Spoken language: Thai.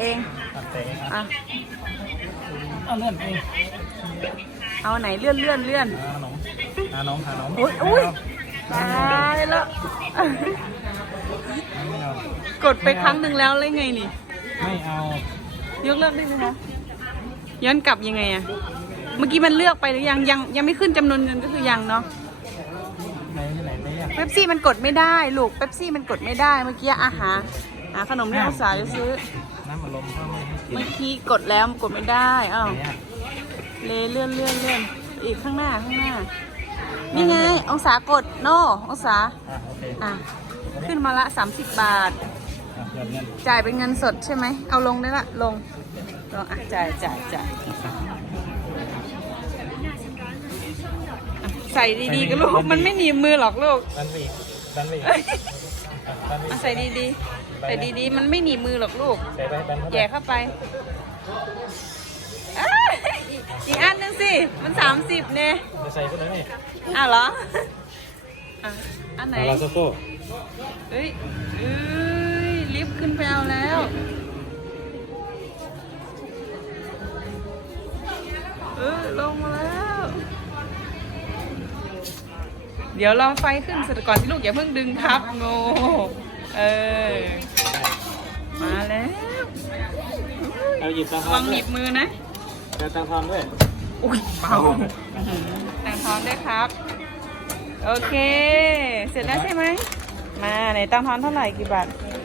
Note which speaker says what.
Speaker 1: เอง
Speaker 2: ตัดแต่งครับ
Speaker 1: อะ
Speaker 2: เอาเลื่อนเอง
Speaker 1: เอาไหนเลื่อนเลื่อนเลื่อน
Speaker 2: หาขนมหาน้องหาน้อง
Speaker 1: อุ๊ยอุ๊ยตายแล้ว
Speaker 2: ไม่เอา
Speaker 1: กดไปครั้งหนึ่งแล้วเลยไงนี่
Speaker 2: ไม่เอา
Speaker 1: ยกเลิกได้ไหมคะย้อนกลับยังไงอะเมื่อกี้มันเลือกไปหรือยังยังยังไม่ขึ้นจำนวนเงินก็คือยังเนาะ
Speaker 2: ไหนที่ไหนได้ยัง
Speaker 1: เป๊ปซี่มันกดไม่ได้ลูกเป๊ปซี่มันกดไม่ได้เมื่อกี้อาหารหาขนมที่อุตส่าห์จะซื้อ
Speaker 2: น้ำอารมณ์ก็ไม่ให้กิน
Speaker 1: เมื่อกี้กดแล้วมันกดไม่ได้อ้าว
Speaker 2: ไหนอะ
Speaker 1: เลเลื่อนเลื่อนเลื่อนอีกข้างหน้าข้างหน้า นี่ไง องศากดโนองศา
Speaker 2: อะโอเค
Speaker 1: อะ ขึ้นมาละ 30 บาท
Speaker 2: อะเงินเงิน
Speaker 1: จ่ายเป็นเงินสดใช่ไหม เอาลงได้ละลงลงอะจ่ายจ่ายจ่ายอะใส่ดีๆก็ลูก มันไม่หนีบมือหรอกลูก
Speaker 2: ดันไปอีกดันไปอีก
Speaker 1: เอ้ย
Speaker 2: ดันไปอี
Speaker 1: อะ
Speaker 2: ก
Speaker 1: ใส่ดีๆ ใส่ดีๆ มันไม่หนีบมือหรอกลูก
Speaker 2: ใส่ไปดันเข้าไป
Speaker 1: แย่เข้าไปเอ้ยอีกอีกอันหนึงสิ มันสามสิบเนี่ย
Speaker 2: จะใส่ไปเลย
Speaker 1: อ้าวเหรออะอันไหน
Speaker 2: เราโซโก้
Speaker 1: เฮ้ยเอ้ย ลิฟต์ขึ้นไปเอาแล้ว เออลงมาแล้ว เดี๋ยวรอไฟขึ้นเสร็จก่อนที่ลูกอย่าเพิ่งดึงครับโงเออ มาแล้ว
Speaker 2: เอาหยิบตังค์
Speaker 1: ระวังหนีบมือนะ
Speaker 2: เอาตังค์ทอนด้วย
Speaker 1: อุ้ยเบาแต่งทอนได้วยครับ โอเค เสร็จแล้วใช่ไหม มาไหนตังทอนเท่าไหร่กี่บาท
Speaker 2: เอ